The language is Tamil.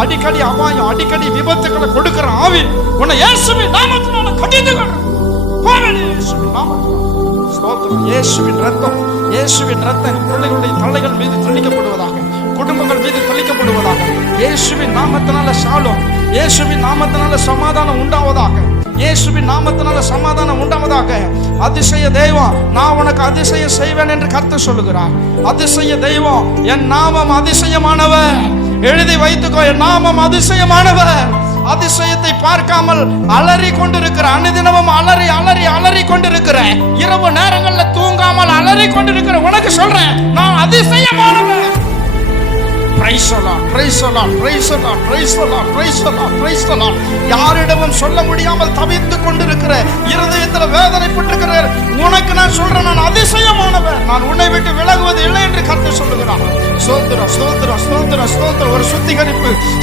அடிக்கடி அபாயம் அடிக்கடி விபத்துக்களை கொடுக்கிற ஆவி உன்னை இயேசுவின் நாமத்தினால கடிந்து கொள்றேன் இயேசுவின் நாமத்தினால. ஸ்தோத்திரம். இயேசுவின் ரத்தம் இயேசுவின் ரத்தம் பிள்ளைகளுடைய தலைகள் மீது தெளிக்கப்படுவதாக குடும்பங்கள் மீது தெளிக்கப்படுவதாக இயேசுவின் நாமத்தினால சாலும் இயேசுவின் நாமத்தினால சமாதானம் உண்டாவதாக இயேசுவின் நாமத்தினால சமாதானம் உண்டாவதாக. அதிசய தெய்வம் நான் உனக்கு அதிசயம் செய்வேன் என்று கருத்து சொல்லுகிறார். அதிசய தெய்வம் என் நாமம் அதிசயமானவர். எழுதி வைத்துக்கோ என் நாமம் அதிசயமானவர். அதிசயத்தை பார்க்காமல் அலறி கொண்டிருக்கிற அனுதினமும் அலறி அலறி அலறி கொண்டிருக்கிற இரவு நேரங்கள்ல தூங்காமல் அலறி கொண்டிருக்கிற உனக்கு சொல்றேன் நான் அதிசயமானவன் யாரிடமும் சொல்ல முடியாமல் தவித்து கொண்டிருக்கிற இருதயத்தில் வேதனைப்பட்டிருக்கிற உனக்கு நான் சொல்றேன் நான் அதிசயமானவன் நான் உன்னை விட்டு விலகுவது இல்லை என்று கருத்து சொல்லுகிறான் ஸ்தோத்திரம் ஸ்தோத்திரம் ஸ்தோத்திரம் ஸ்தோத்திரம். ஒரு சுத்திகரிப்பு.